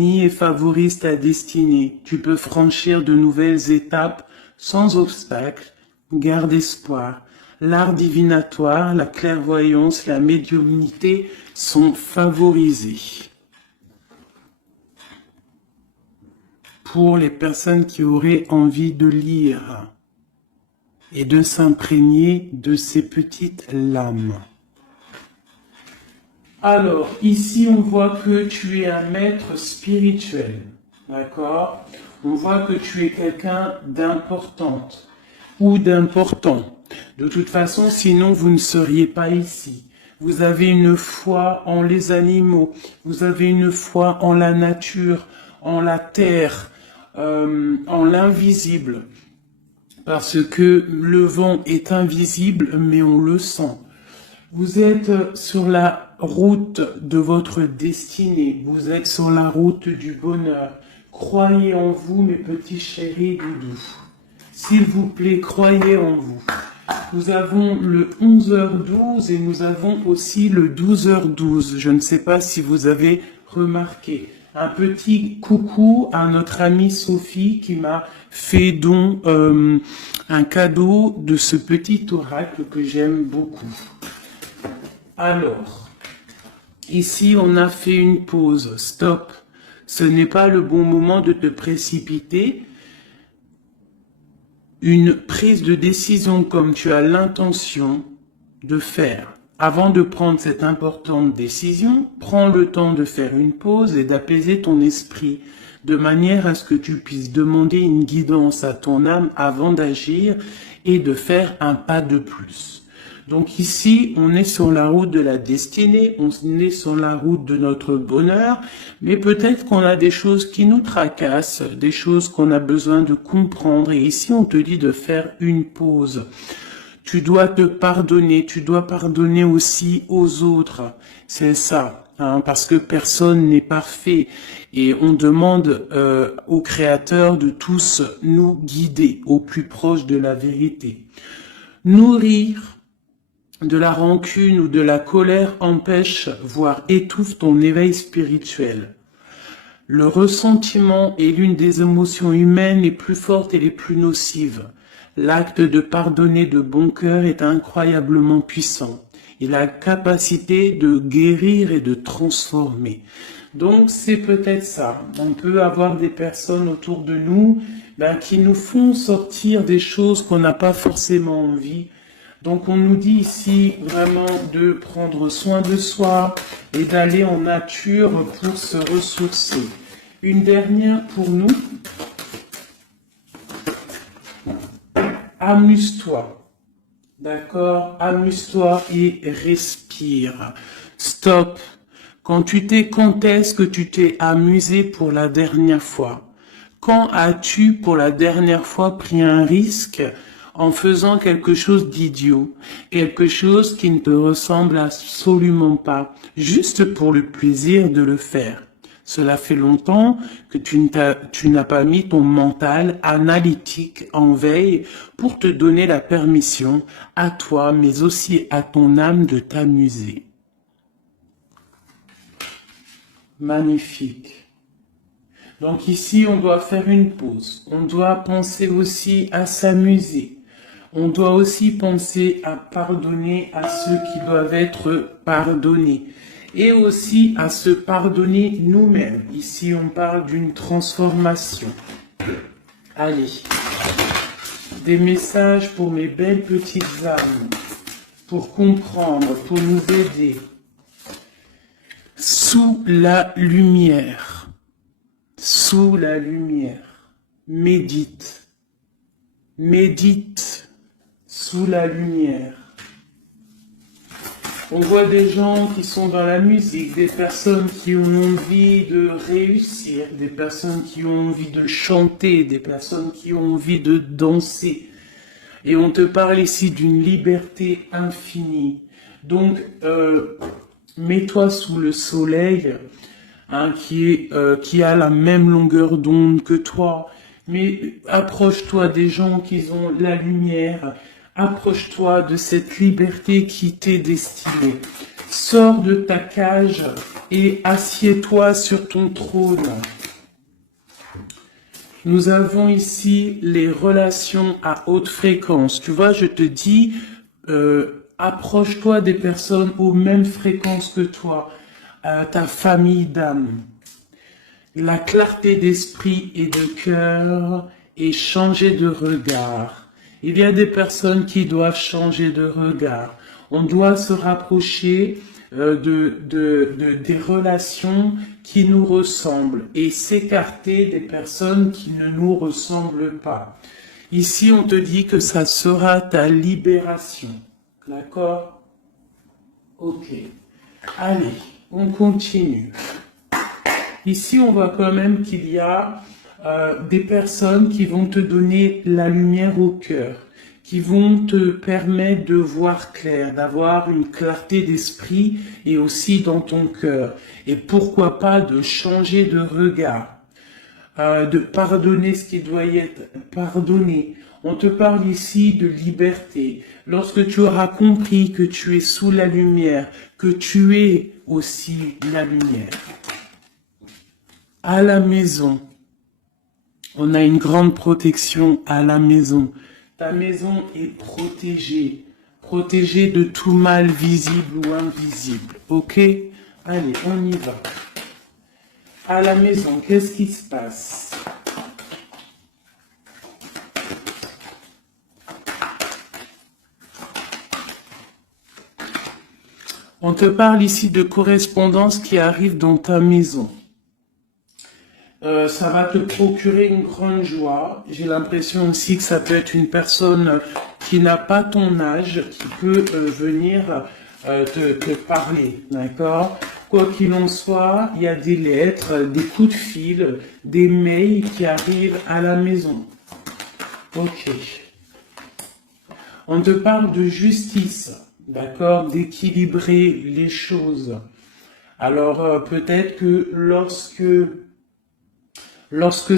et favorise ta destinée. Tu peux franchir de nouvelles étapes sans obstacle. Garde espoir. L'art divinatoire, la clairvoyance, la médiumnité sont favorisés. Pour les personnes qui auraient envie de lire et de s'imprégner de ces petites lames. Alors, ici, on voit que tu es un maître spirituel, d'accord? On voit que tu es quelqu'un d'importante ou d'important. De toute façon, sinon, vous ne seriez pas ici. Vous avez une foi en les animaux, vous avez une foi en la nature, en la terre, en l'invisible. Parce que le vent est invisible, mais on le sent. Vous êtes sur la route de votre destinée. Vous êtes sur la route du bonheur. Croyez en vous, mes petits chéris doudous. S'il vous plaît, croyez en vous. Nous avons le 11h12 et nous avons aussi le 12h12. Je ne sais pas si vous avez remarqué. Un petit coucou à notre amie Sophie qui m'a fait don un cadeau de ce petit oracle que j'aime beaucoup. Alors, ici on a fait une pause. Stop. Ce n'est pas le bon moment de te précipiter. Une prise de décision comme tu as l'intention de faire. Avant de prendre cette importante décision, prends le temps de faire une pause et d'apaiser ton esprit, de manière à ce que tu puisses demander une guidance à ton âme avant d'agir et de faire un pas de plus. Donc ici, on est sur la route de la destinée, on est sur la route de notre bonheur, mais peut-être qu'on a des choses qui nous tracassent, des choses qu'on a besoin de comprendre. Et ici, on te dit de faire une pause. Tu dois te pardonner, tu dois pardonner aussi aux autres. C'est ça, hein, parce que personne n'est parfait. Et on demande au Créateur de tous nous guider au plus proche de la vérité. Nourrir de la rancune ou de la colère empêche, voire étouffe ton éveil spirituel. Le ressentiment est l'une des émotions humaines les plus fortes et les plus nocives. L'acte de pardonner de bon cœur est incroyablement puissant. Il a la capacité de guérir et de transformer. Donc c'est peut-être ça. On peut avoir des personnes autour de nous qui nous font sortir des choses qu'on n'a pas forcément envie. Donc on nous dit ici vraiment de prendre soin de soi et d'aller en nature pour se ressourcer. Une dernière pour nous. Amuse-toi. D'accord? Amuse-toi et respire. Stop. Quand est-ce que tu t'es amusé pour la dernière fois? Quand as-tu pour la dernière fois pris un risque en faisant quelque chose d'idiot, quelque chose qui ne te ressemble absolument pas, juste pour le plaisir de le faire? Cela fait longtemps que tu n'as pas mis ton mental analytique en veille pour te donner la permission à toi, mais aussi à ton âme de t'amuser. Magnifique. Donc ici, on doit faire une pause. On doit penser aussi à s'amuser. On doit aussi penser à pardonner à ceux qui doivent être pardonnés. Et aussi à se pardonner nous-mêmes. Ici, on parle d'une transformation. Allez. Des messages pour mes belles petites âmes. Pour comprendre, pour nous aider. Sous la lumière. Sous la lumière. Médite. Médite. Sous la lumière. On voit des gens qui sont dans la musique, des personnes qui ont envie de réussir, des personnes qui ont envie de chanter, des personnes qui ont envie de danser. Et on te parle ici d'une liberté infinie. Donc, mets-toi sous le soleil, qui a la même longueur d'onde que toi. Mais approche-toi des gens qui ont la lumière. Approche-toi de cette liberté qui t'est destinée. Sors de ta cage et assieds-toi sur ton trône. Nous avons ici les relations à haute fréquence. Tu vois, je te dis, approche-toi des personnes aux mêmes fréquences que toi, ta famille d'âme. La clarté d'esprit et de cœur et changer de regard. Il y a des personnes qui doivent changer de regard. On doit se rapprocher des relations qui nous ressemblent et s'écarter des personnes qui ne nous ressemblent pas. Ici, on te dit que ça sera ta libération. D'accord? Ok. Allez, on continue. Ici, on voit quand même qu'il y a des personnes qui vont te donner la lumière au cœur, qui vont te permettre de voir clair, d'avoir une clarté d'esprit et aussi dans ton cœur. Et pourquoi pas de changer de regard, de pardonner ce qui doit être pardonné. On te parle ici de liberté. Lorsque tu auras compris que tu es sous la lumière, que tu es aussi la lumière. À la maison, on a une grande protection à la maison. Ta maison est protégée, protégée de tout mal visible ou invisible. Ok? Allez, on y va. À la maison, qu'est-ce qui se passe? On te parle ici de correspondance qui arrive dans ta maison. Ça va te procurer une grande joie. J'ai l'impression aussi que ça peut être une personne qui n'a pas ton âge, qui peut venir te parler, d'accord? Quoi qu'il en soit, il y a des lettres, des coups de fil, des mails qui arrivent à la maison. Ok. On te parle de justice, d'accord? D'équilibrer les choses. Alors peut-être que lorsque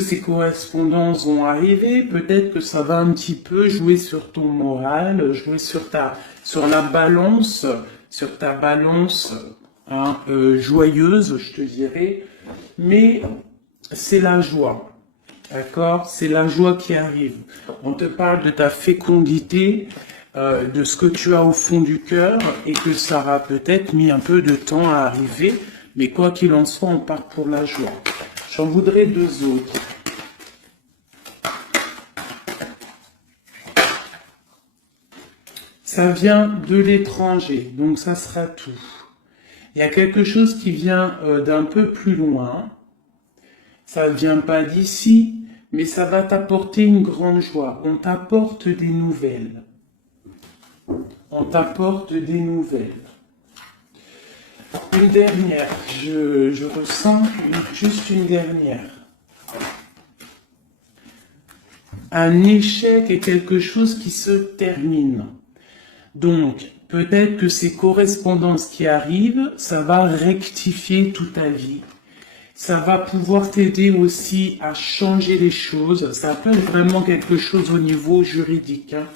ces correspondances vont arriver, peut-être que ça va un petit peu jouer sur ton moral, jouer sur la balance, sur ta balance joyeuse, je te dirais. Mais c'est la joie, d'accord? C'est la joie qui arrive. On te parle de ta fécondité, de ce que tu as au fond du cœur et que ça aura peut-être mis un peu de temps à arriver. Mais quoi qu'il en soit, on part pour la joie. J'en voudrais deux autres. Ça vient de l'étranger, donc ça sera tout. Il y a quelque chose qui vient d'un peu plus loin. Ça ne vient pas d'ici, mais ça va t'apporter une grande joie. On t'apporte des nouvelles. On t'apporte des nouvelles. Une dernière, je ressens juste une dernière. Un échec est quelque chose qui se termine. Donc, peut-être que ces correspondances qui arrivent, ça va rectifier toute ta vie. Ça va pouvoir t'aider aussi à changer les choses. Ça peut être vraiment quelque chose au niveau juridique. Hein.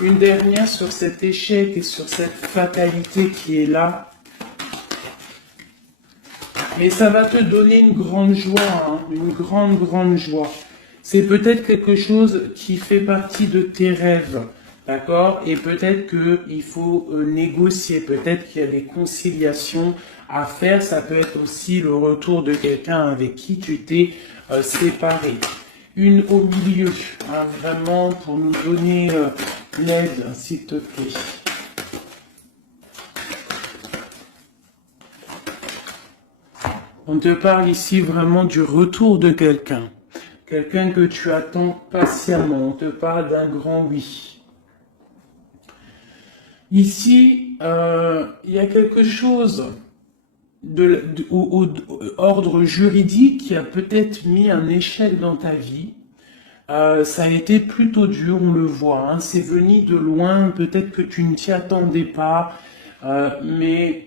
Une dernière sur cet échec et sur cette fatalité qui est là. Mais ça va te donner une grande joie, hein, une grande joie. C'est peut-être quelque chose qui fait partie de tes rêves, d'accord? Et peut-être qu'il faut négocier, peut-être qu'il y a des conciliations à faire. Ça peut être aussi le retour de quelqu'un avec qui tu t'es séparé. Une au milieu, hein, vraiment pour nous donner l'aide, s'il te plaît. On te parle ici vraiment du retour de quelqu'un. Quelqu'un que tu attends patiemment. On te parle d'un grand oui. Ici, il y a quelque chose au ordre juridique qui a peut-être mis un échec dans ta vie. Ça a été plutôt dur, on le voit. Hein. C'est venu de loin, peut-être que tu ne t'y attendais pas, mais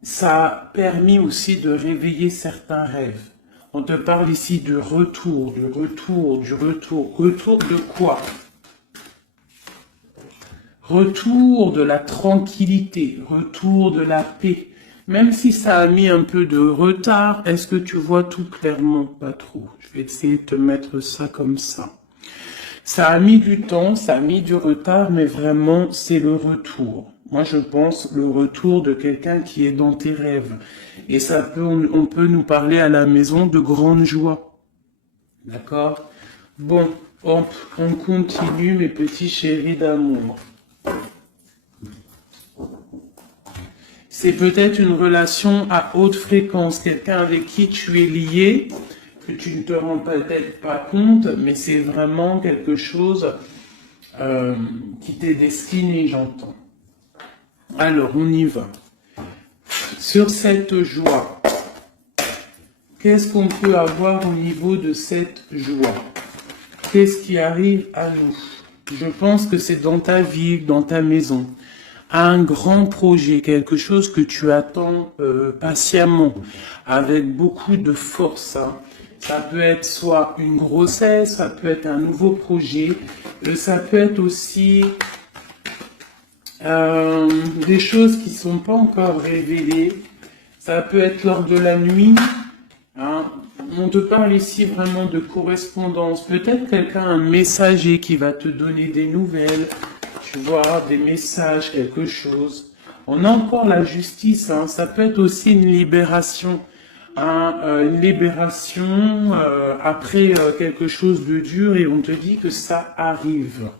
ça a permis aussi de réveiller certains rêves. On te parle ici de retour, du retour. Retour de quoi? retour de la tranquillité, retour de la paix. Même si ça a mis un peu de retard, est-ce que tu vois tout clairement? Pas trop. Je vais essayer de te mettre ça comme ça. Ça a mis du temps, ça a mis du retard, mais vraiment, c'est le retour. Moi, je pense le retour de quelqu'un qui est dans tes rêves. Et ça peut, on peut nous parler à la maison de grande joie. D'accord? Bon, hop, on continue, mes petits chéris d'amour. C'est peut-être une relation à haute fréquence, quelqu'un avec qui tu es lié, que tu ne te rends peut-être pas compte, mais c'est vraiment quelque chose qui t'est destiné, j'entends. Alors, on y va. Sur cette joie, qu'est-ce qu'on peut avoir au niveau de cette joie? Qu'est-ce qui arrive à nous? Je pense que c'est dans ta vie, dans ta maison. Un grand projet, quelque chose que tu attends patiemment, avec beaucoup de force. Hein. Ça peut être soit une grossesse, ça peut être un nouveau projet, ça peut être aussi des choses qui ne sont pas encore révélées. Ça peut être lors de la nuit. Hein. On te parle ici vraiment de correspondance. Peut-être quelqu'un, un messager qui va te donner des nouvelles. Tu vois, des messages, quelque chose. On a encore la justice, hein. Ça peut être aussi une libération. Hein, une libération après quelque chose de dur et on te dit que ça arrive.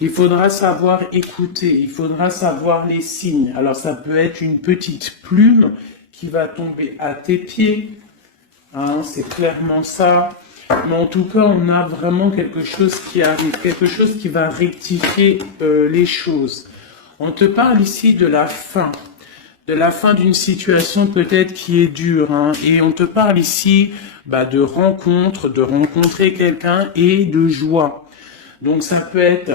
Il faudra savoir écouter, il faudra savoir les signes. Alors ça peut être une petite plume qui va tomber à tes pieds. Hein, c'est clairement ça. Mais en tout cas, on a vraiment quelque chose qui arrive, quelque chose qui va rectifier les choses. On te parle ici de la fin d'une situation peut-être qui est dure. Hein, et on te parle ici de rencontre, de rencontrer quelqu'un et de joie. Donc ça peut être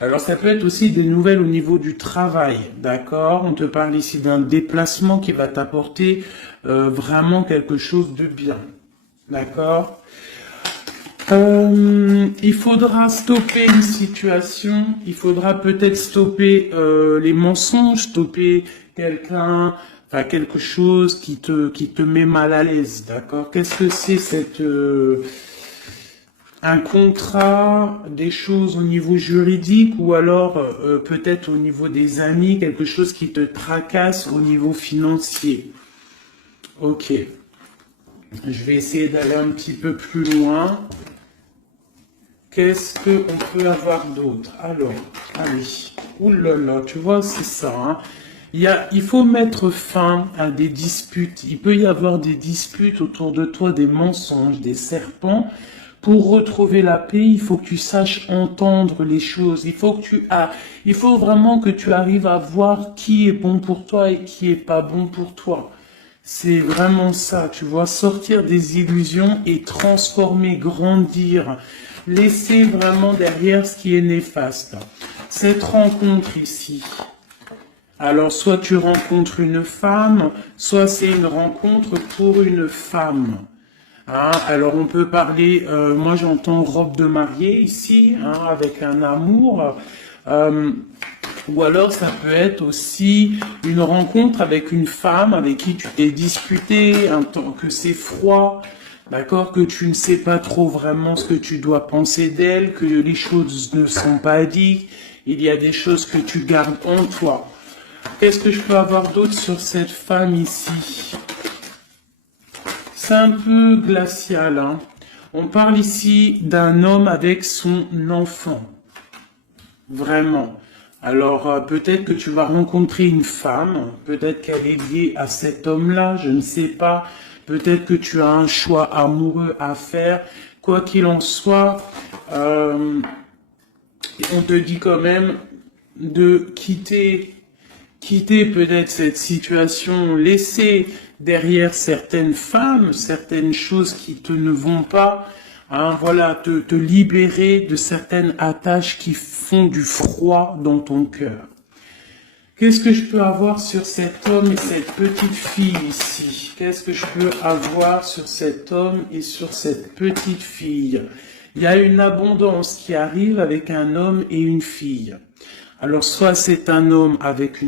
Alors ça peut être aussi des nouvelles au niveau du travail, d'accord? On te parle ici d'un déplacement qui va t'apporter vraiment quelque chose de bien, d'accord? Il faudra stopper une situation, il faudra peut-être stopper les mensonges, stopper quelqu'un, enfin quelque chose qui te met mal à l'aise, d'accord? Qu'est-ce que c'est un contrat, des choses au niveau juridique ou alors peut-être au niveau des amis, quelque chose qui te tracasse au niveau financier. Ok. Je vais essayer d'aller un petit peu plus loin. Qu'est-ce qu'on peut avoir d'autre? Alors, allez. Ouh là là, tu vois, c'est ça. Hein. Il faut mettre fin à des disputes. Il peut y avoir des disputes autour de toi, des mensonges, des serpents. Pour retrouver la paix, il faut que tu saches entendre les choses. Il faut vraiment que tu arrives à voir qui est bon pour toi et qui est pas bon pour toi. C'est vraiment ça, tu vois, sortir des illusions et transformer, grandir, laisser vraiment derrière ce qui est néfaste. Cette rencontre ici. Alors, soit tu rencontres une femme, soit c'est une rencontre pour une femme. Hein, alors on peut parler, moi j'entends robe de mariée ici, hein, avec un amour, ou alors ça peut être aussi une rencontre avec une femme avec qui tu t'es disputé, un temps que c'est froid, d'accord, que tu ne sais pas trop vraiment ce que tu dois penser d'elle, que les choses ne sont pas dites, il y a des choses que tu gardes en toi. Qu'est-ce que je peux avoir d'autre sur cette femme ici ? C'est un peu glacial. Hein. On parle ici d'un homme avec son enfant. Vraiment. Alors, peut-être que tu vas rencontrer une femme. Peut-être qu'elle est liée à cet homme-là. Je ne sais pas. Peut-être que tu as un choix amoureux à faire. Quoi qu'il en soit, on te dit quand même de quitter peut-être cette situation, laisser derrière certaines femmes, certaines choses qui ne vont pas, hein, voilà, te libérer de certaines attaches qui font du froid dans ton cœur. Qu'est-ce que je peux avoir sur cet homme et cette petite fille ici? Qu'est-ce que je peux avoir sur cet homme et sur cette petite fille? Il y a une abondance qui arrive avec un homme et une fille. Alors, soit c'est un homme avec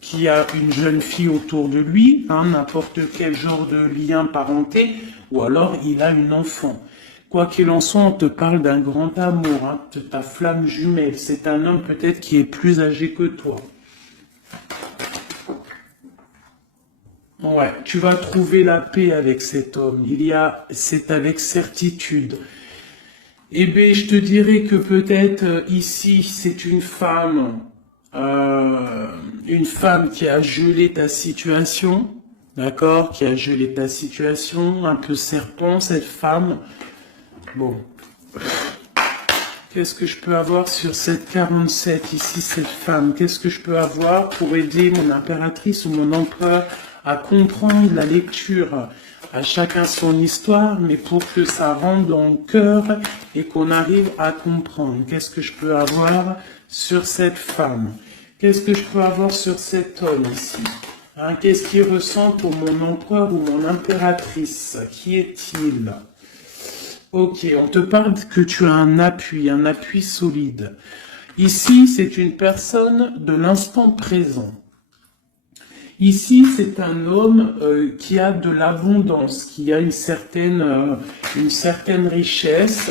qui a une jeune fille autour de lui, hein, n'importe quel genre de lien parenté, ou alors il a une enfant. Quoi qu'il en soit, on te parle d'un grand amour, hein, de ta flamme jumelle. C'est un homme peut-être qui est plus âgé que toi. Ouais, tu vas trouver la paix avec cet homme. C'est avec certitude. Eh bien, je te dirais que peut-être ici, c'est une femme qui a gelé ta situation, d'accord, qui a gelé ta situation, un peu serpent, cette femme. Bon, qu'est-ce que je peux avoir sur cette 47 ici, cette femme? Qu'est-ce que je peux avoir pour aider mon impératrice ou mon empereur à comprendre la lecture? À chacun son histoire, mais pour que ça rentre dans le cœur et qu'on arrive à comprendre. Qu'est-ce que je peux avoir sur cette femme? Qu'est-ce que je peux avoir sur cet homme ici? Hein, qu'est-ce qu'il ressent pour mon empereur ou mon impératrice? Qui est-il? Ok, on te parle que tu as un appui solide. Ici, c'est une personne de l'instant présent. Ici, c'est un homme qui a de l'abondance, qui a une certaine richesse.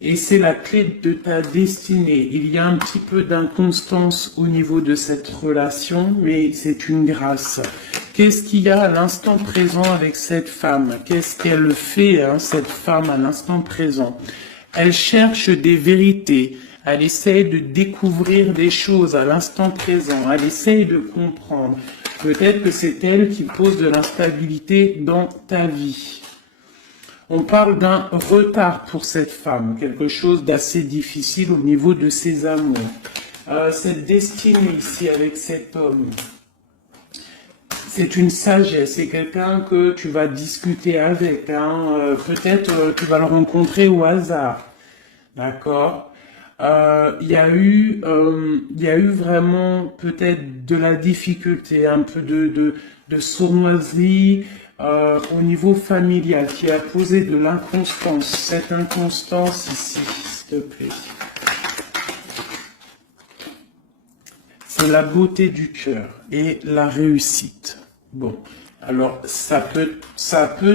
Et c'est la clé de ta destinée. Il y a un petit peu d'inconstance au niveau de cette relation, mais c'est une grâce. Qu'est-ce qu'il y a à l'instant présent avec cette femme? Qu'est-ce qu'elle fait, hein, cette femme, à l'instant présent? Elle cherche des vérités. Elle essaie de découvrir des choses à l'instant présent. Elle essaie de comprendre. Peut-être que c'est elle qui pose de l'instabilité dans ta vie. On parle d'un retard pour cette femme, quelque chose d'assez difficile au niveau de ses amours. Cette destinée ici avec cet homme, c'est une sagesse, c'est quelqu'un que tu vas discuter avec. Hein. Peut-être tu vas le rencontrer au hasard, d'accord? Il y a eu vraiment peut-être de la difficulté, un peu de sournoiserie au niveau familial qui a posé de l'inconstance. Cette inconstance ici, s'il te plaît. C'est la beauté du cœur et la réussite. Bon. Alors, ça peut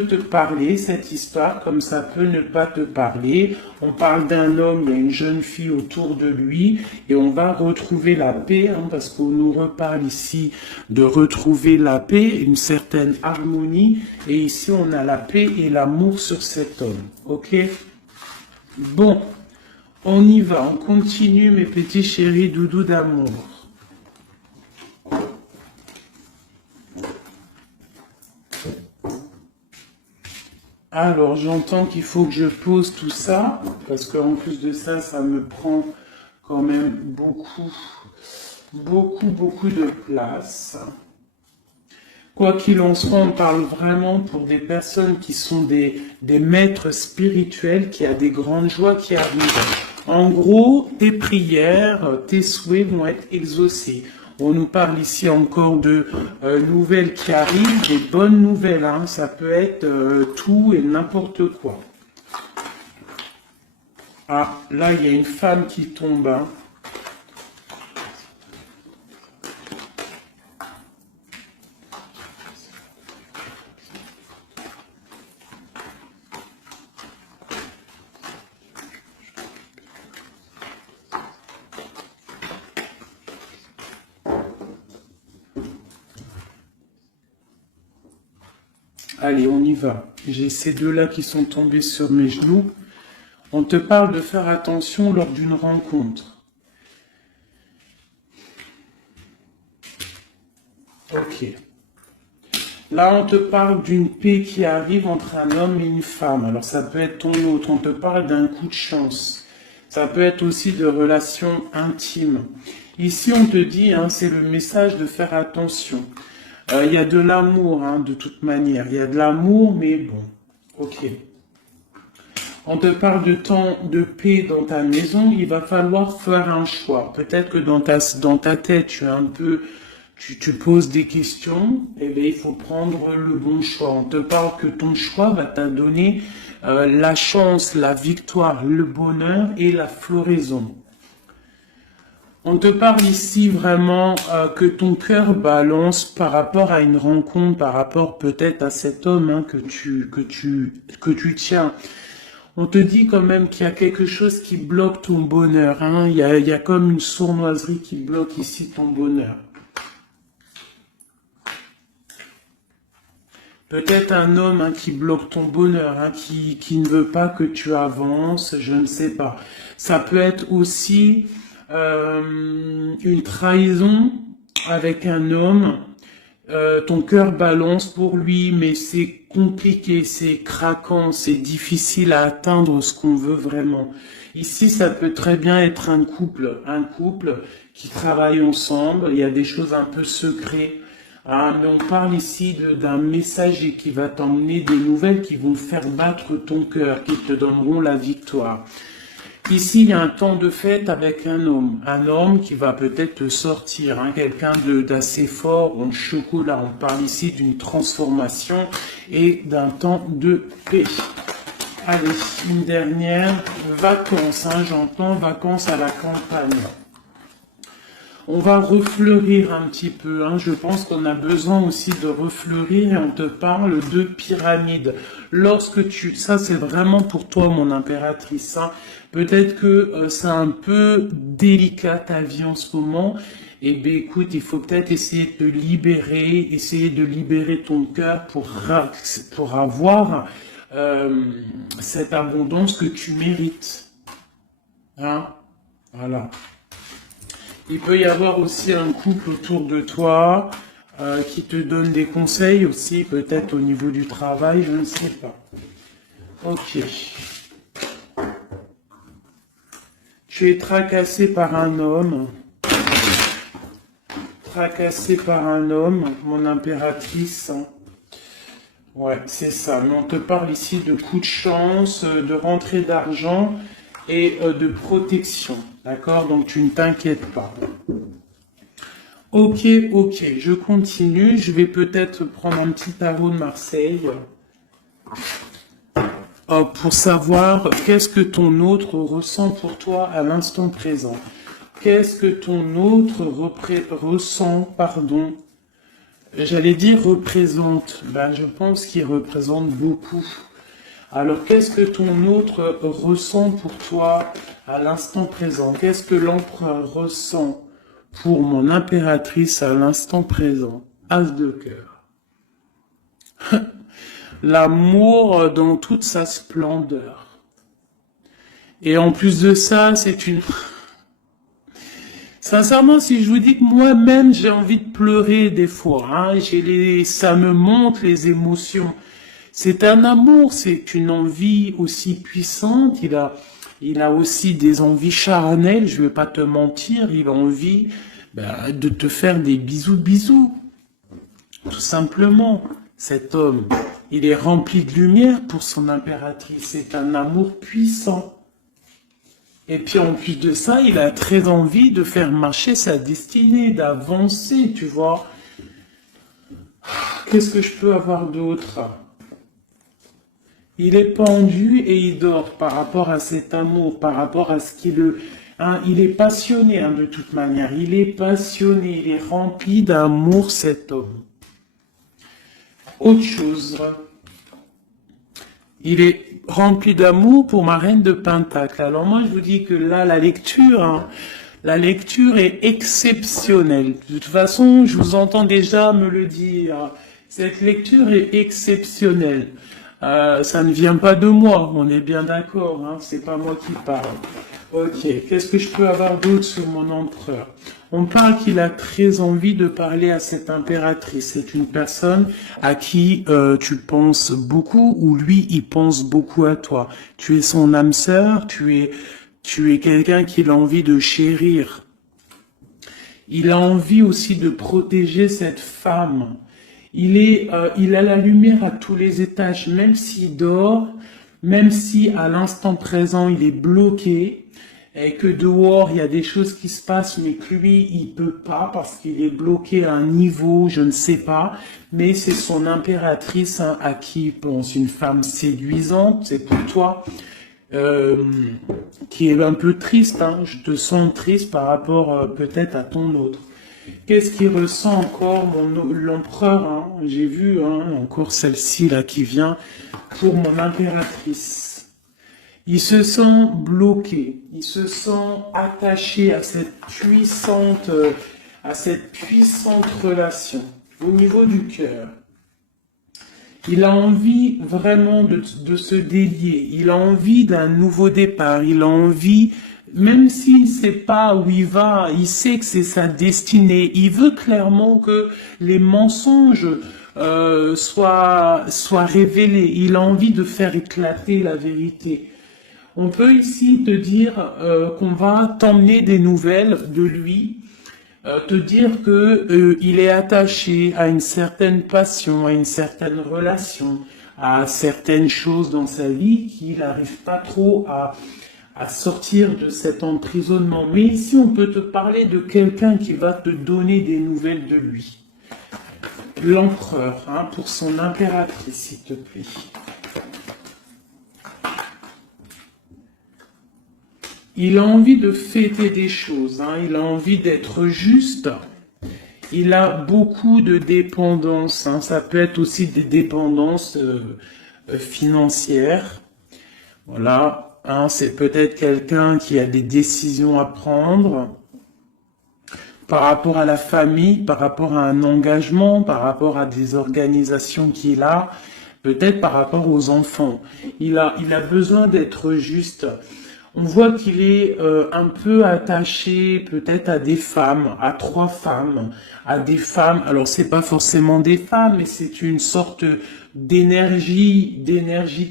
te parler, cette histoire, comme ça peut ne pas te parler. On parle d'un homme, il y a une jeune fille autour de lui, et on va retrouver la paix, hein, parce qu'on nous reparle ici de retrouver la paix, une certaine harmonie, et ici on a la paix et l'amour sur cet homme. Ok? Bon, on y va, on continue mes petits chéris doudous d'amour. Alors, j'entends qu'il faut que je pose tout ça, parce qu'en plus de ça, ça me prend quand même beaucoup de place. Quoi qu'il en soit, on parle vraiment pour des personnes qui sont des maîtres spirituels, qui a des grandes joies qui arrivent. En gros, tes prières, tes souhaits vont être exaucés. On nous parle ici encore de nouvelles qui arrivent, des bonnes nouvelles, hein. Ça peut être tout et n'importe quoi. Ah, là, il y a une femme qui tombe. Hein. Allez, on y va. J'ai ces deux-là qui sont tombés sur mes genoux. On te parle de faire attention lors d'une rencontre. Ok. Là, on te parle d'une paix qui arrive entre un homme et une femme. Alors, ça peut être ton autre. On te parle d'un coup de chance. Ça peut être aussi de relations intimes. Ici, on te dit, hein, c'est le message de faire attention. Il y a de l'amour, hein, de toute manière. Il y a de l'amour, mais bon, ok. On te parle de temps de paix dans ta maison. Il va falloir faire un choix. Peut-être que dans ta tête, tu poses des questions, et bien il faut prendre le bon choix. On te parle que ton choix va te donner la chance, la victoire, le bonheur et la floraison. On te parle ici vraiment que ton cœur balance par rapport à une rencontre, par rapport peut-être à cet homme hein, que tu tiens. On te dit quand même qu'il y a quelque chose qui bloque ton bonheur. Hein. Il y a comme une sournoiserie qui bloque ici ton bonheur. Peut-être un homme hein, qui bloque ton bonheur, hein, qui ne veut pas que tu avances, je ne sais pas. Ça peut être aussi une trahison avec un homme. Ton cœur balance pour lui, mais c'est compliqué, c'est craquant, c'est difficile à atteindre ce qu'on veut vraiment. Ici, ça peut très bien être un couple qui travaille ensemble. Il y a des choses un peu secrètes. Ah, mais on parle ici d'un messager qui va t'emmener des nouvelles qui vont faire battre ton cœur, qui te donneront la victoire. Ici, il y a un temps de fête avec un homme qui va peut-être te sortir, hein, quelqu'un d'assez fort en chocolat. On parle ici d'une transformation et d'un temps de paix. Allez, une dernière, vacances, hein, j'entends vacances à la campagne. On va refleurir un petit peu, hein. Je pense qu'on a besoin aussi de refleurir et on te parle de pyramide. Ça c'est vraiment pour toi mon impératrice, hein. Peut-être que c'est un peu délicat ta vie en ce moment, eh bien écoute, il faut peut-être essayer de te libérer, essayer de libérer ton cœur pour avoir cette abondance que tu mérites, hein. Voilà. Il peut y avoir aussi un couple autour de toi qui te donne des conseils aussi, peut-être au niveau du travail, je ne sais pas. Ok. Tu es tracassé par un homme. Tracassé par un homme, mon impératrice. Ouais, c'est ça. Mais on te parle ici de coups de chance, de rentrée d'argent et de protection. D'accord? Donc tu ne t'inquiètes pas. Ok, je continue. Je vais peut-être prendre un petit tarot de Marseille pour savoir qu'est-ce que ton autre ressent pour toi à l'instant présent. Qu'est-ce que ton autre ressent, pardon. J'allais dire représente. Ben, je pense qu'il représente beaucoup. Alors, qu'est-ce que ton autre ressent pour toi à l'instant présent? Qu'est-ce que l'empereur ressent pour mon impératrice à l'instant présent? As de cœur. L'amour dans toute sa splendeur. Et en plus de ça, c'est une... Sincèrement, si je vous dis que moi-même, j'ai envie de pleurer des fois, hein, ça me monte les émotions. C'est un amour, c'est une envie aussi puissante. Il a aussi des envies charnelles, je vais pas te mentir. Il a envie de te faire des bisous. Tout simplement, cet homme, il est rempli de lumière pour son impératrice. C'est un amour puissant. Et puis en plus de ça, il a très envie de faire marcher sa destinée, d'avancer, tu vois. Qu'est-ce que je peux avoir d'autre ? Il est pendu et il dort par rapport à cet amour, par rapport à ce qu'il le... Hein, il est passionné de toute manière, il est passionné, il est rempli d'amour cet homme. Autre chose, il est rempli d'amour pour ma reine de Pentacle. Alors moi je vous dis que là la lecture est exceptionnelle. De toute façon, je vous entends déjà me le dire. Cette lecture est exceptionnelle. Ça ne vient pas de moi, on est bien d'accord, hein, c'est pas moi qui parle. Ok, qu'est-ce que je peux avoir d'autre sur mon empereur? On parle qu'il a très envie de parler à cette impératrice. C'est une personne à qui tu penses beaucoup ou lui, il pense beaucoup à toi. Tu es son âme sœur, tu es quelqu'un qu'il a envie de chérir. Il a envie aussi de protéger cette femme. Il a la lumière à tous les étages, même s'il dort, même si à l'instant présent il est bloqué, et que dehors, il y a des choses qui se passent, mais que lui, il peut pas parce qu'il est bloqué à un niveau, je ne sais pas, mais c'est son impératrice hein, à qui il pense, une femme séduisante, c'est pour toi, qui est un peu triste, hein, je te sens triste par rapport peut-être à ton autre. Qu'est-ce qu'il ressent encore, l'empereur hein, j'ai vu hein, encore celle-ci là qui vient pour mon impératrice. Il se sent bloqué, il se sent attaché à cette puissante relation au niveau du cœur. Il a envie vraiment de se délier, il a envie d'un nouveau départ, il a envie, même s'il ne sait pas où il va, il sait que c'est sa destinée, il veut clairement que les mensonges soient révélés, il a envie de faire éclater la vérité. On peut ici te dire qu'on va t'emmener des nouvelles de lui, te dire que il est attaché à une certaine passion, à une certaine relation, à certaines choses dans sa vie qu'il n'arrive pas trop à sortir de cet emprisonnement. Mais ici, on peut te parler de quelqu'un qui va te donner des nouvelles de lui. L'empereur, hein, pour son impératrice, s'il te plaît. Il a envie de fêter des choses, hein, il a envie d'être juste. Il a beaucoup de dépendances, hein, ça peut être aussi des dépendances financières. Voilà, hein, c'est peut-être quelqu'un qui a des décisions à prendre par rapport à la famille, par rapport à un engagement, par rapport à des organisations qu'il a, peut-être par rapport aux enfants. Il a besoin d'être juste. On voit qu'il est un peu attaché peut-être à des femmes, à 3 femmes, à des femmes. Alors c'est pas forcément des femmes, mais c'est une sorte d'énergie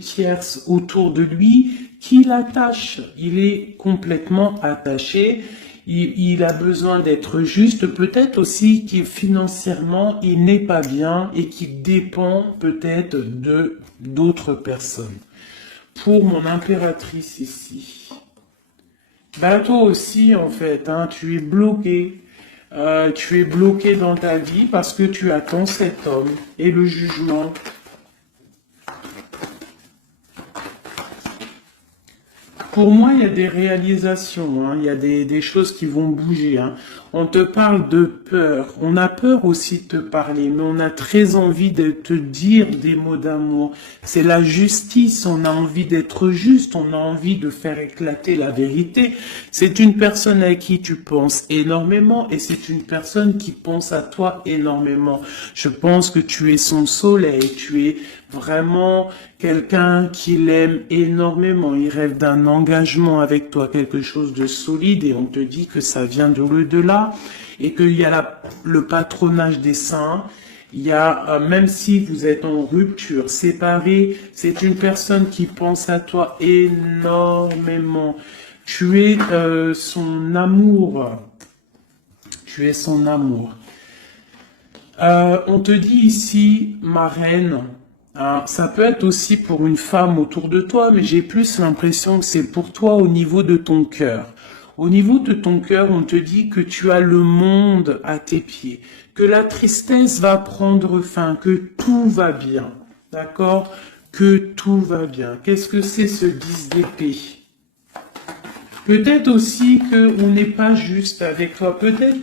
tierce autour de lui qui l'attache. Il est complètement attaché. Il a besoin d'être juste. Peut-être aussi qu'il financièrement il n'est pas bien et qu'il dépend peut-être de d'autres personnes. Pour mon impératrice ici. Ben toi aussi en fait, hein, tu es bloqué. Tu es bloqué dans ta vie parce que tu attends cet homme et le jugement. Pour moi, il y a des réalisations, hein, il y a des choses qui vont bouger. Hein. On te parle de peur, on a peur aussi de te parler, mais on a très envie de te dire des mots d'amour. C'est la justice, on a envie d'être juste, on a envie de faire éclater la vérité. C'est une personne à qui tu penses énormément et c'est une personne qui pense à toi énormément. Je pense que tu es son soleil, tu es vraiment quelqu'un qui l'aime énormément, il rêve d'un engagement avec toi, quelque chose de solide et on te dit que ça vient de l'au-delà et qu'il y a le patronage des saints, il y a, même si vous êtes en rupture, séparés, c'est une personne qui pense à toi énormément. Tu es son amour, tu es son amour. On te dit ici, ma reine, ça peut être aussi pour une femme autour de toi, mais j'ai plus l'impression que c'est pour toi au niveau de ton cœur. Au niveau de ton cœur, on te dit que tu as le monde à tes pieds, que la tristesse va prendre fin, que tout va bien, d'accord? Que tout va bien. Qu'est-ce que c'est ce 10 d'épée? Peut-être aussi qu'on n'est pas juste avec toi, peut-être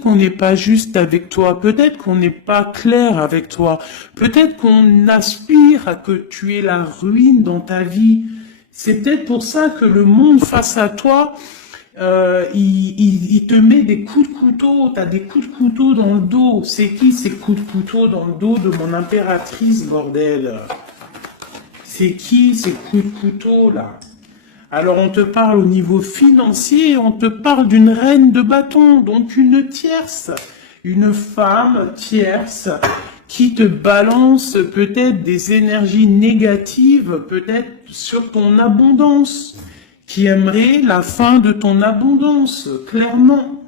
qu'on n'est pas juste avec toi, peut-être qu'on n'est pas clair avec toi, peut-être qu'on aspire à que tu aies la ruine dans ta vie. C'est peut-être pour ça que le monde face à toi, il te met des coups de couteau, t'as des coups de couteau dans le dos. C'est qui ces coups de couteau dans le dos de mon impératrice, bordel? C'est qui ces coups de couteau là? Alors on te parle au niveau financier, on te parle d'une reine de bâton, donc une tierce, une femme tierce qui te balance peut-être des énergies négatives, peut-être sur ton abondance, qui aimerait la fin de ton abondance, clairement.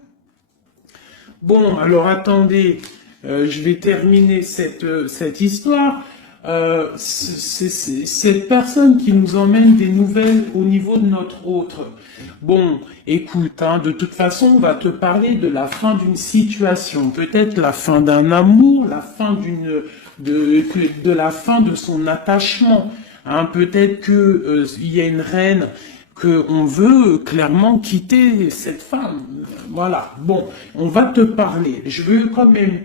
Bon, alors attendez, je vais terminer cette histoire. c'est cette personne qui nous emmène des nouvelles au niveau de notre autre. Bon, écoute, hein, de toute façon, on va te parler de la fin d'une situation, peut-être la fin d'un amour, la fin de la fin de son attachement. Hein, peut-être que il y a une reine que on veut clairement quitter cette femme. Voilà. Bon, on va te parler. Je veux quand même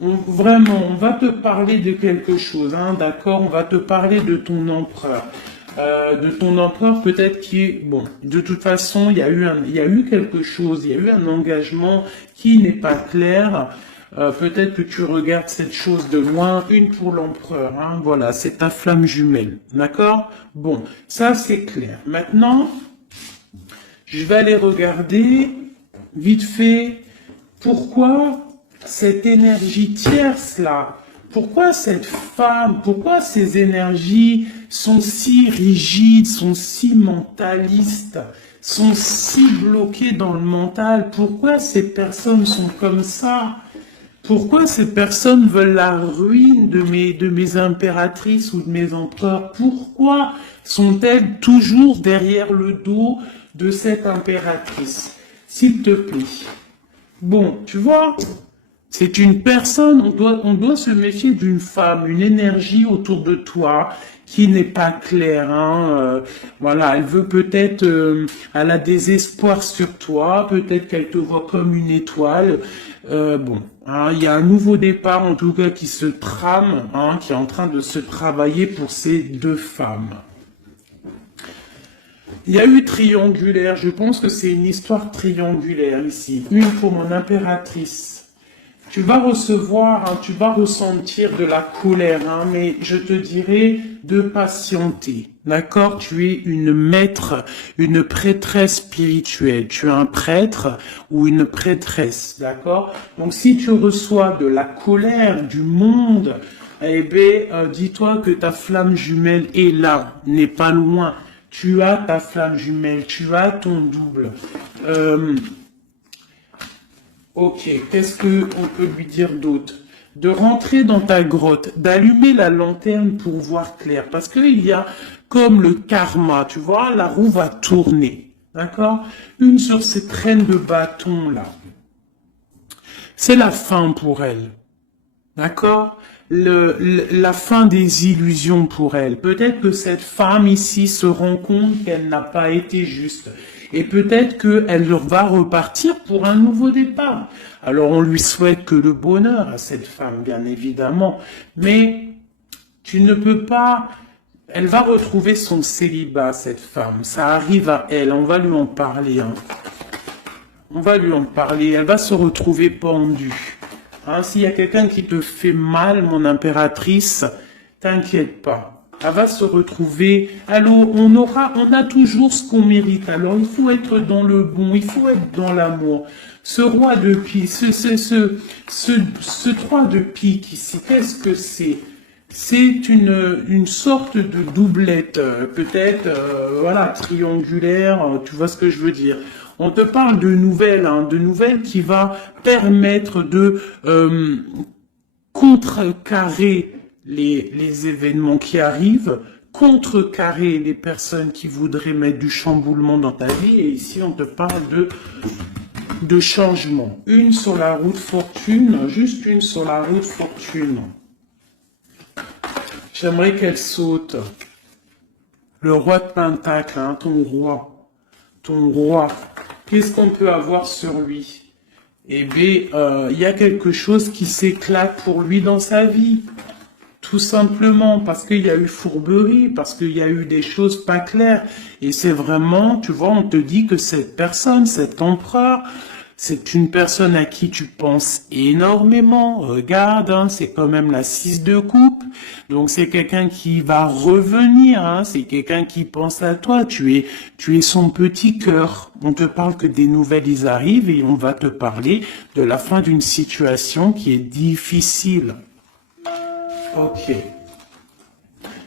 vraiment, on va te parler de quelque chose, hein, d'accord? On va te parler de ton empereur. De ton empereur peut-être qui est... Bon, de toute façon, il y a eu quelque chose, il y a eu un engagement qui n'est pas clair. Peut-être que tu regardes cette chose de loin, une pour l'empereur, hein, voilà, c'est ta flamme jumelle, d'accord? Bon, ça c'est clair. Maintenant, je vais aller regarder, vite fait, pourquoi cette énergie tierce-là, pourquoi cette femme, pourquoi ces énergies sont si rigides, sont si mentalistes, sont si bloquées dans le mental, pourquoi ces personnes sont comme ça? Pourquoi ces personnes veulent la ruine de mes impératrices ou de mes empereurs? Pourquoi sont-elles toujours derrière le dos de cette impératrice? S'il te plaît. Bon, tu vois, c'est une personne, on doit se méfier d'une femme, une énergie autour de toi qui n'est pas claire. Hein, voilà, elle veut peut-être, elle a des espoirs sur toi, peut-être qu'elle te voit comme une étoile. Bon, hein, il y a un nouveau départ en tout cas qui se trame, hein, qui est en train de se travailler pour ces deux femmes. Il y a eu triangulaire, je pense que c'est une histoire triangulaire ici. Une pour mon impératrice. Tu vas recevoir, hein, tu vas ressentir de la colère, hein, mais je te dirais de patienter. D'accord? Tu es une maître, une prêtresse spirituelle. Tu es un prêtre ou une prêtresse. D'accord? Donc si tu reçois de la colère du monde, eh bien, dis-toi que ta flamme jumelle est là, n'est pas loin. Tu as ta flamme jumelle, tu as ton double. Ok, qu'est-ce qu'on peut lui dire d'autre? De rentrer dans ta grotte, d'allumer la lanterne pour voir clair. Parce qu'il y a comme le karma, tu vois, la roue va tourner. D'accord? Une sur ces traînes de bâton là. C'est la fin pour elle. D'accord? La fin des illusions pour elle. Peut-être que cette femme ici se rend compte qu'elle n'a pas été juste. Et peut-être qu'elle va repartir pour un nouveau départ. Alors on lui souhaite que le bonheur à cette femme, bien évidemment. Mais tu ne peux pas... Elle va retrouver son célibat, cette femme. Ça arrive à elle. On va lui en parler. Hein. On va lui en parler. Elle va se retrouver pendue. Hein, s'il y a quelqu'un qui te fait mal, mon impératrice, t'inquiète pas. Elle va se retrouver. Alors, on a toujours ce qu'on mérite. Alors, il faut être dans le bon, il faut être dans l'amour. Ce roi de pique, ce 3 de pique ici, qu'est-ce que c'est? C'est une sorte de doublette, peut-être, voilà, triangulaire, tu vois ce que je veux dire. On te parle de nouvelles qui va permettre de contrecarrer les événements qui arrivent, contrecarrer les personnes qui voudraient mettre du chamboulement dans ta vie. Et ici, on te parle de changement. Une sur la route fortune, juste une sur la route fortune. J'aimerais qu'elle saute. Le roi de Pentacle, hein, ton roi. Ton roi. Qu'est-ce qu'on peut avoir sur lui? Eh bien, il y a quelque chose qui s'éclate pour lui dans sa vie. Tout simplement parce qu'il y a eu fourberie, parce qu'il y a eu des choses pas claires. Et c'est vraiment, tu vois, on te dit que cette personne, cet empereur, c'est une personne à qui tu penses énormément. Regarde, hein, c'est quand même la 6 de coupe. Donc c'est quelqu'un qui va revenir, hein, c'est quelqu'un qui pense à toi. Tu es son petit cœur. On te parle que des nouvelles, ils arrivent et on va te parler de la fin d'une situation qui est difficile. Ok.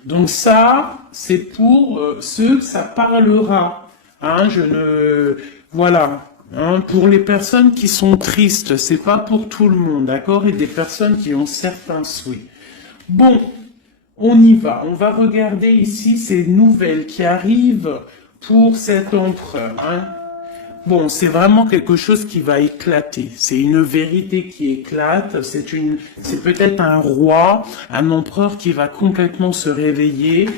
Donc ça, c'est pour ceux que ça parlera. Hein, voilà. Hein, pour les personnes qui sont tristes, c'est pas pour tout le monde, d'accord? Et des personnes qui ont certains souhaits. Bon, on y va. On va regarder ici ces nouvelles qui arrivent pour cet empereur. Hein. Bon, c'est vraiment quelque chose qui va éclater. C'est une vérité qui éclate. C'est peut-être un roi, un empereur qui va complètement se réveiller,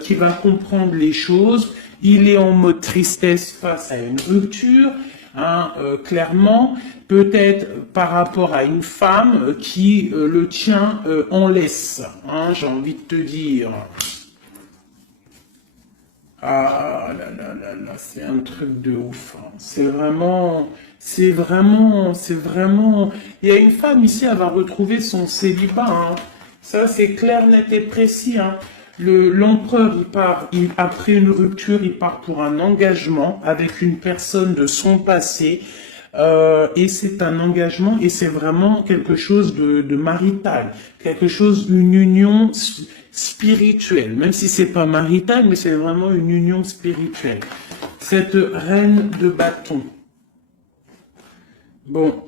qui va comprendre les choses. Il est en mode tristesse face à une rupture, hein, clairement. Peut-être par rapport à une femme qui le tient en laisse. Hein, j'ai envie de te dire. Ah là là là là, c'est un truc de ouf. Hein. C'est vraiment. Il y a une femme ici, elle va retrouver son célibat. Hein. Ça, c'est clair, net et précis. Hein. L'empereur, après une rupture, il part pour un engagement avec une personne de son passé. Et c'est un engagement et c'est vraiment quelque chose de marital, une union spirituelle, même si c'est pas marital, mais c'est vraiment une union spirituelle. Cette reine de bâton. Bon,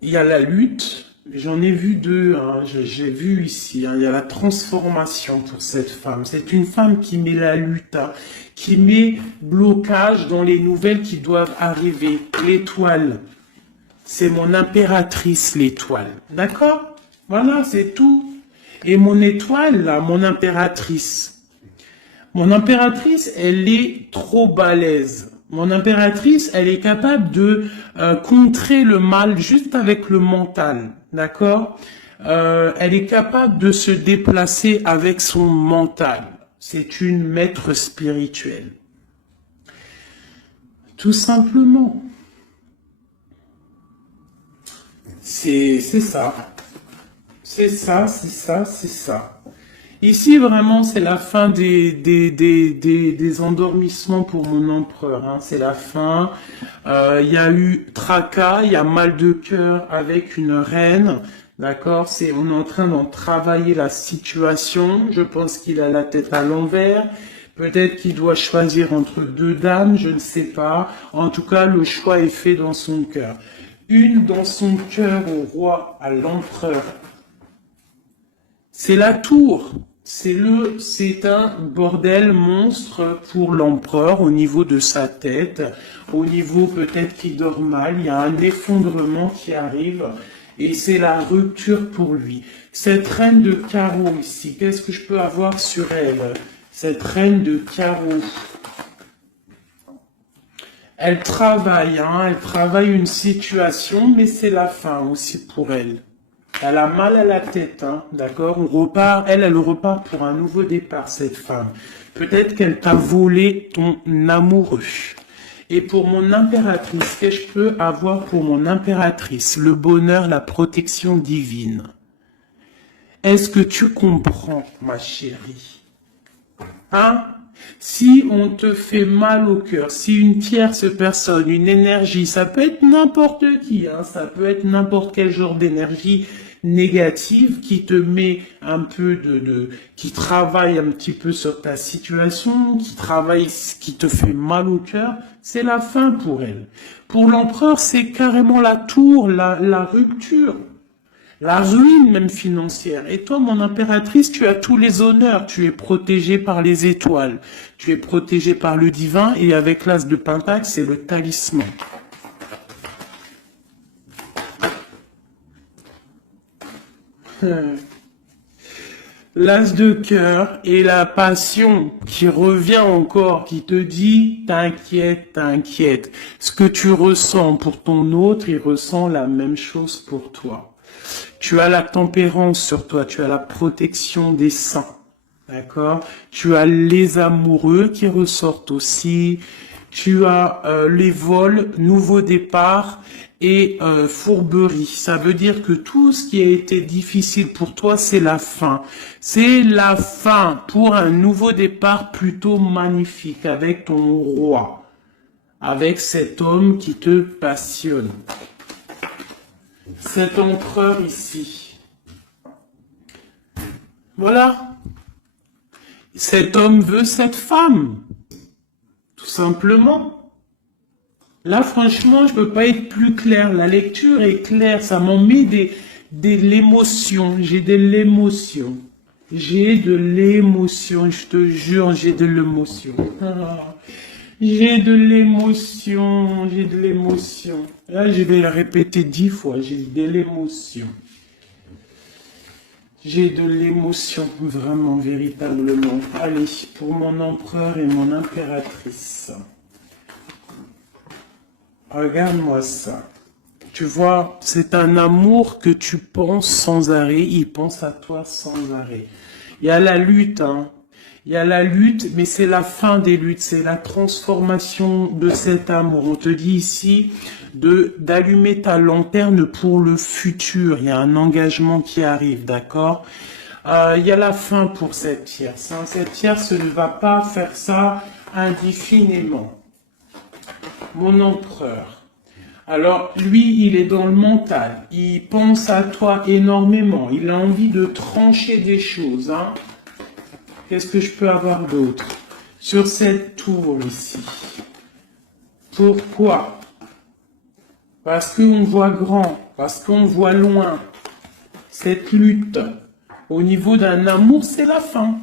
il y a la lutte. J'en ai vu deux, hein, j'ai vu ici, hein, il y a la transformation pour cette femme. C'est une femme qui met la lutte, hein, qui met blocage dans les nouvelles qui doivent arriver. L'étoile, c'est mon impératrice, l'étoile. D'accord? Voilà, c'est tout. Et mon étoile, là, mon impératrice, elle est trop balèze. Mon impératrice, elle est capable de contrer le mal juste avec le mental, d'accord? Elle est capable de se déplacer avec son mental. C'est une maître spirituelle. Tout simplement. C'est ça. C'est ça, c'est ça, c'est ça. Ici, vraiment, c'est la fin des endormissements pour mon empereur. Hein. C'est la fin. Il y a eu tracas, il y a mal de cœur avec une reine. D'accord? On est en train d'en travailler la situation. Je pense qu'il a la tête à l'envers. Peut-être qu'il doit choisir entre deux dames, je ne sais pas. En tout cas, le choix est fait dans son cœur. Une dans son cœur au roi, à l'empereur. C'est la tour. C'est un bordel monstre pour l'empereur au niveau de sa tête, au niveau peut-être qu'il dort mal, il y a un effondrement qui arrive et c'est la rupture pour lui. Cette reine de carreau ici, qu'est-ce que je peux avoir sur elle? Cette reine de carreau. Elle travaille une situation, mais c'est la fin aussi pour elle. Elle a mal à la tête, hein, d'accord? Elle repart pour un nouveau départ, cette femme. Peut-être qu'elle t'a volé ton amoureux. Et pour mon impératrice, qu'est-ce que je peux avoir pour mon impératrice? Le bonheur, la protection divine. Est-ce que tu comprends, ma chérie? Hein? Si on te fait mal au cœur, si une tierce personne, une énergie, ça peut être n'importe qui, hein, ça peut être n'importe quel genre d'énergie négative qui te met un peu qui travaille un petit peu sur ta situation, qui te fait mal au cœur, c'est la fin pour elle. Pour l'empereur, c'est carrément la tour, la rupture. La ruine même financière. Et toi, mon impératrice, tu as tous les honneurs. Tu es protégée par les étoiles. Tu es protégée par le divin. Et avec l'as de pentacle, c'est le talisman. L'as de cœur et la passion qui revient encore, qui te dit, t'inquiète, t'inquiète. Ce que tu ressens pour ton autre, il ressent la même chose pour toi. Tu as la tempérance sur toi, tu as la protection des saints, d'accord? Tu as les amoureux qui ressortent aussi, tu as les vols, nouveau départ et fourberie. Ça veut dire que tout ce qui a été difficile pour toi, c'est la fin. C'est la fin pour un nouveau départ plutôt magnifique avec ton roi, avec cet homme qui te passionne. Cet empereur ici. Voilà. Cet homme veut cette femme. Tout simplement. Là, franchement, je peux pas être plus clair. La lecture est claire. Ça m'en met de l'émotion. J'ai de l'émotion. J'ai de l'émotion, je te jure, j'ai de l'émotion. Ah, j'ai de l'émotion, j'ai de l'émotion. Là, je vais le répéter 10 fois, j'ai de l'émotion. J'ai de l'émotion, vraiment, véritablement. Allez, pour mon empereur et mon impératrice. Regarde-moi ça. Tu vois, c'est un amour que tu penses sans arrêt, il pense à toi sans arrêt. Il y a la lutte, hein. Il y a la lutte, mais c'est la fin des luttes, c'est la transformation de cet amour. On te dit ici d'allumer ta lanterne pour le futur. Il y a un engagement qui arrive, d'accord? Il y a la fin pour cette tierce. Hein. Cette tierce ne va pas faire ça indéfiniment. Mon empereur. Alors, lui, il est dans le mental. Il pense à toi énormément. Il a envie de trancher des choses. Hein. Qu'est-ce que je peux avoir d'autre? Sur cette tour ici. Pourquoi? Parce qu'on voit grand. Parce qu'on voit loin. Cette lutte, au niveau d'un amour, c'est la fin.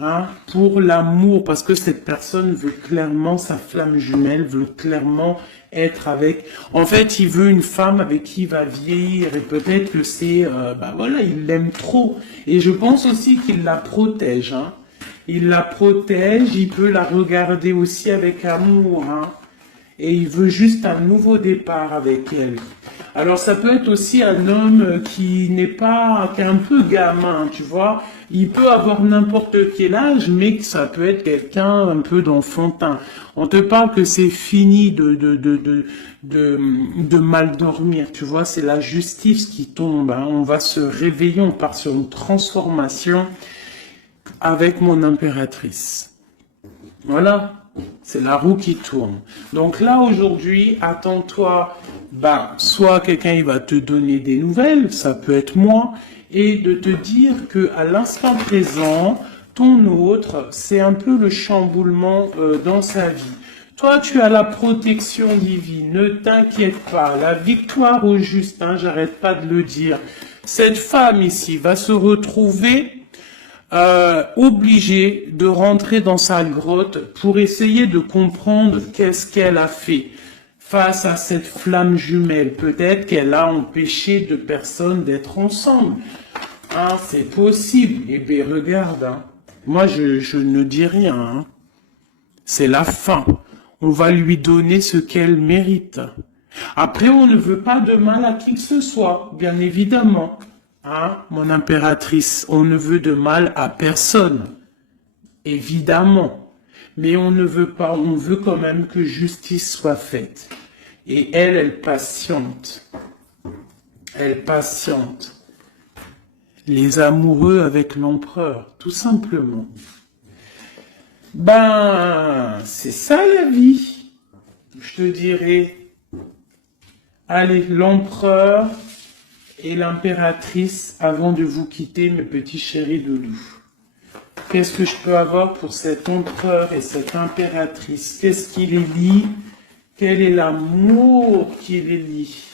Hein, pour l'amour, parce que cette personne veut clairement, sa flamme jumelle veut clairement être avec. En fait, il veut une femme avec qui il va vieillir et peut-être que c'est, voilà, il l'aime trop. Et je pense aussi qu'il la protège. Hein. Il la protège, il peut la regarder aussi avec amour. Hein. Et il veut juste un nouveau départ avec elle. Alors ça peut être aussi un homme qui n'est pas, qui est un peu gamin, tu vois. Il peut avoir n'importe quel âge, mais que ça peut être quelqu'un un peu d'enfantin. On te parle que c'est fini de mal dormir, tu vois. C'est la justice qui tombe. Hein. On va se réveiller, on part sur une transformation avec mon impératrice. Voilà. C'est la roue qui tourne. Donc là, aujourd'hui, attends-toi, soit quelqu'un il va te donner des nouvelles, ça peut être moi, et de te dire que à l'instant présent, ton autre, c'est un peu le chamboulement dans sa vie. Toi, tu as la protection divine, ne t'inquiète pas, la victoire au juste, hein, j'arrête pas de le dire. Cette femme ici va se retrouver obligée de rentrer dans sa grotte pour essayer de comprendre qu'est-ce qu'elle a fait face à cette flamme jumelle. Peut-être qu'elle a empêché deux personnes d'être ensemble. Hein, c'est possible. Eh bien, regarde, hein. Moi, je ne dis rien. Hein. C'est la fin. On va lui donner ce qu'elle mérite. Après, on ne veut pas de mal à qui que ce soit, bien évidemment. Hein, mon impératrice, on ne veut de mal à personne, évidemment, mais on ne veut pas, on veut quand même que justice soit faite. Et elle patiente. Elle patiente. Les amoureux avec l'empereur, tout simplement. C'est ça la vie, je te dirais. Allez, l'empereur et l'impératrice avant de vous quitter, mes petits chéris doudous. Qu'est-ce que je peux avoir pour cet empereur et cette impératrice? Qu'est-ce qui les lie? Quel est l'amour qui les lie?